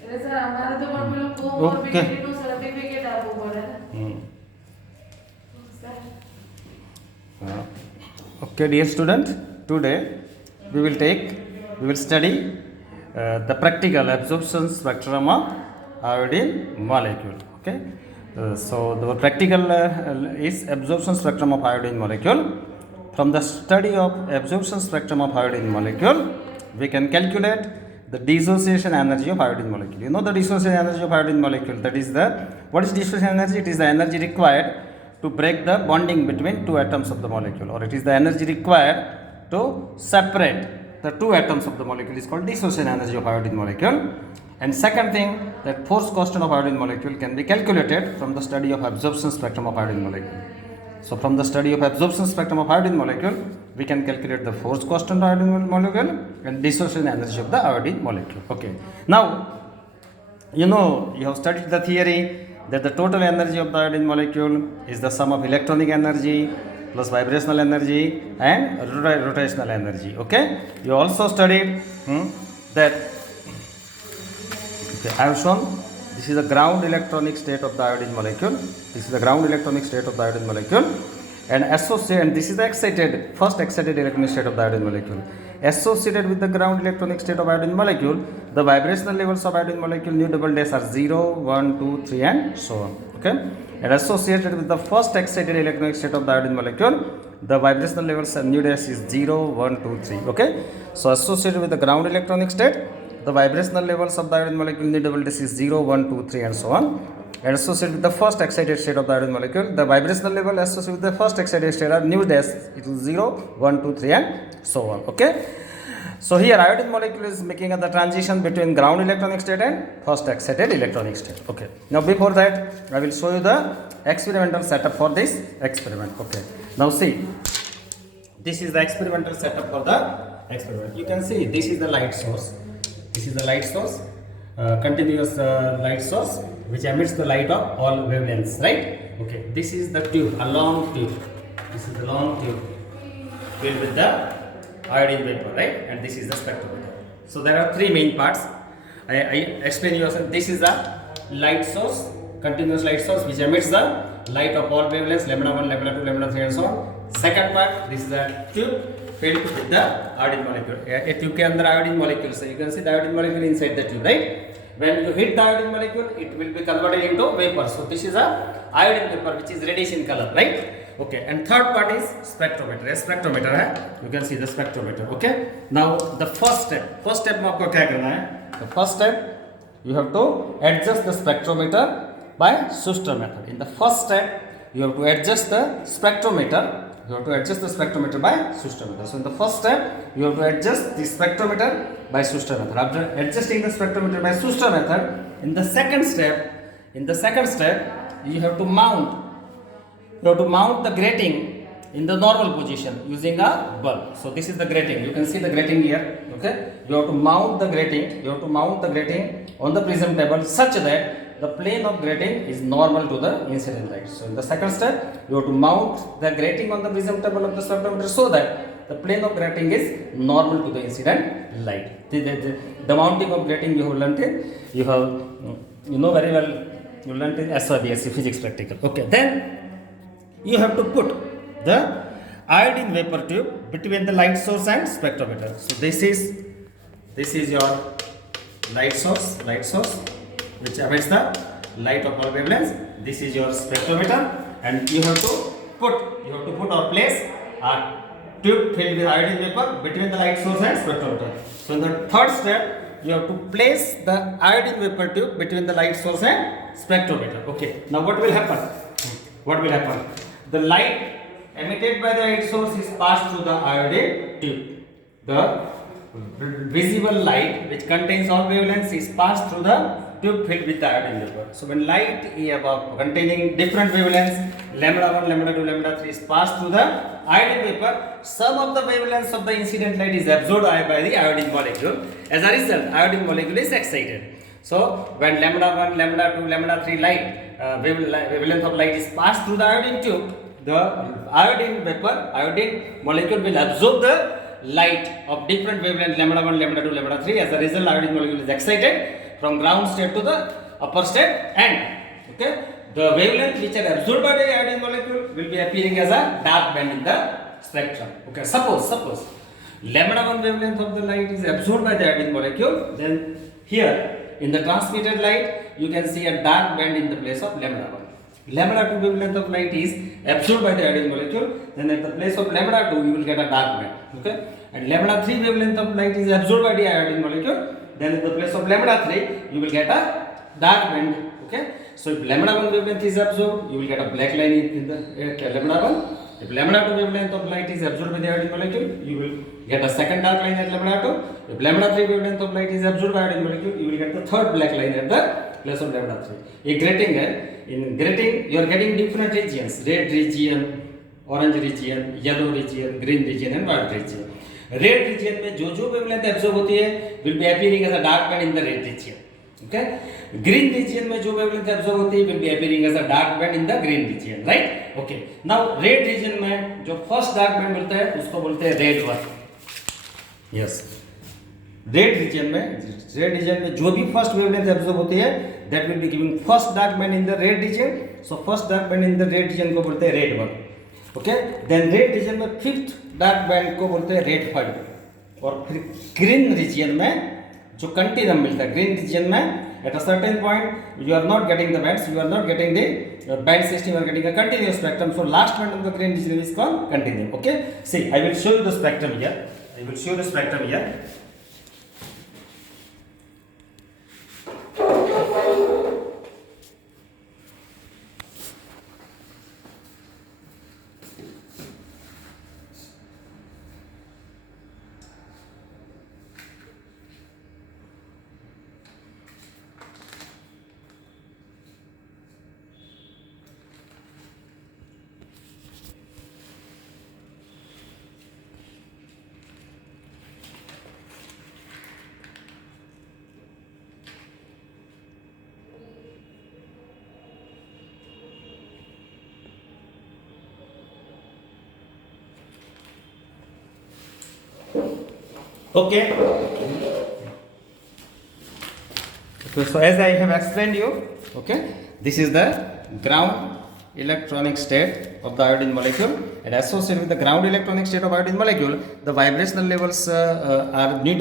Sir हमारा तो मतलब को Okay. सर्टिफिकेट सर्टिफिकेट आपको पड़ा है Okay, dear student, today we will study the practical absorption spectrum of iodine molecule. Okay, so the practical is absorption spectrum of iodine molecule. From the study of absorption spectrum of iodine molecule, we can calculate the dissociation energy of iodine molecule. You know the dissociation energy of iodine molecule. That is the what is dissociation energy? It is the energy required to break the bonding between two atoms of the molecule, or it is the energy required to separate the two atoms of the molecule is called dissociation energy of iodine molecule. And second thing, that force constant of iodine molecule can be calculated from the study of absorption spectrum of iodine molecule. So from the study of absorption spectrum of iodine molecule, we can calculate the force constant of iodine molecule and dissociation energy of the iodine molecule. Okay. Now, you know, you have studied the theory that the total energy of the iodine molecule is the sum of electronic energy plus vibrational energy and rotational energy. Okay. You also studied that okay, I have shown this is the ground electronic state of the iodine molecule. This is the ground electronic state of the iodine molecule, and this is the first excited electronic state of the iodine molecule. Associated with the ground electronic state of iodine molecule, the vibrational levels of iodine molecule nu double dash are 0, 1, 2, 3 and so on. Okay, and associated with the first excited electronic state of the iodine molecule, the vibrational levels nu dash is 0, 1, 2, 3. Okay, so associated with the ground electronic state, the vibrational levels of the iodine molecule nu double dash is 0, 1, 2, 3 and so on. And associated with the first excited state of the iodine molecule, the vibrational level associated with the first excited state are nu dash, it is 0, 1, 2, 3 and so on. Okay. So here iodine molecule is making the transition between ground electronic state and first excited electronic state. Okay. Now before that, I will show you the experimental setup for this experiment. Okay. Now see, this is the experimental setup for the experiment. You can see this is the light source. This is the light source, continuous light source which emits the light of all wavelengths, right? Okay. This is the tube, a long tube. This is the long tube filled with the iodine vapor, right? And this is the spectrometer. So there are three main parts. I explain you. This is the light source, continuous light source which emits the light of all wavelengths, lambda 1, lambda 2, lambda 3 and so on. Second part, this is the tube filled with the iodine molecule. A tube के अंदर iodine molecule, so you can see the iodine molecule inside the tube, right? When you hit the iodine molecule, it will be converted into vapor. So this is a iodine vapor which is reddish in color, right? Okay. And third part is spectrometer. A spectrometer है. You can see the spectrometer. Okay. Now the first step में आपको क्या करना है? The first step, you have to adjust the spectrometer by Schuster method. In the first step, you have to adjust the spectrometer. You have to adjust the spectrometer by Schuster method. So in the first step, you have to adjust the spectrometer by Schuster method. After adjusting the spectrometer by Schuster method, in the second step, you have to mount the grating in the normal position using a bulb. So this is the grating. You can see the grating here. Okay. You have to mount the grating. On the prism table such that the plane of grating is normal to the incident light. So in the second step, you have to mount the grating on the prism table of the spectrometer so that the plane of grating is normal to the incident light. The mounting of grating you have learnt it. You know very well. You learnt in SYBSc physics practical. Okay. Then you have to put the iodine vapor tube between the light source and spectrometer. So this is your light source which emits the light of all wavelengths. This is your spectrometer, and you have to put or place a tube filled with iodine vapor between the light source and spectrometer. So in the third step, you have to place the iodine vapor tube between the light source and spectrometer. Okay. Now what will happen? The light emitted by the light source is passed through the iodine tube. The visible light which contains all wavelengths is passed through the tube filled with the iodine vapor. So when light containing different wavelengths, lambda 1, lambda 2, lambda 3 is passed through the iodine vapor, some of the wavelengths of the incident light is absorbed by the iodine molecule. As a result, iodine molecule is excited. So when lambda 1, lambda 2, lambda 3 wavelength of light is passed through the iodine tube, the iodine molecule will absorb the light of different wavelengths, lambda 1, lambda 2, lambda 3. As a result, iodine molecule is excited. from ground state to the upper state, and okay, the wavelength which are absorbed by the iodine molecule will be appearing as a dark band in the spectrum. Okay, suppose lambda 1 wavelength of the light is absorbed by the iodine molecule, then here in the transmitted light you can see a dark band in the place of lambda 1. Lambda 2 wavelength of light is absorbed by the iodine molecule, then at the place of lambda 2 you will get a dark band. Okay, and lambda 3 wavelength of light is absorbed by the iodine molecule, then at the place of lambda 3 you will get a dark band. Okay, so if lambda 1 wavelength is absorbed, you will get a black line in the lambda 1. If lambda 2 wavelength of light is absorbed by the iodine molecule, you will get a second dark line at lambda 2. If lambda 3 wavelength of light is absorbed by iodine molecule, you will get the third black line at the place of lambda 3. A grating है, in grating you are getting different regions: red region, orange region, yellow region, green region and white region. Red region में जो wavelength absorb होती है will be appearing as a dark band in the red region. Okay, green region में जो wavelength absorb होती है will be appearing as a dark band in the green region, right? Okay, now red region में जो first dark band मिलता है उसको बोलते हैं red one. Yes, red region में जो भी first wavelength absorb होती है that will be giving first dark band in the red region. So first dark band in the red region को बोलते हैं red one. Okay, then red region में fifth dark band को बोलते हैं red five. और फिर green region में जो कंटिन्यूम मिलता है, ग्रीन रीजन में at a certain point you are not getting the bands, you are not getting the band system, you are getting a continuous spectrum. So last band of the green region is called continuum. Okay, see I will show you the spectrum here. I will show the spectrum here. Okay. So as I have explained you, okay, this is the ground electronic state of the iodine molecule, and associated with the ground electronic state of iodine molecule, the vibrational levels are need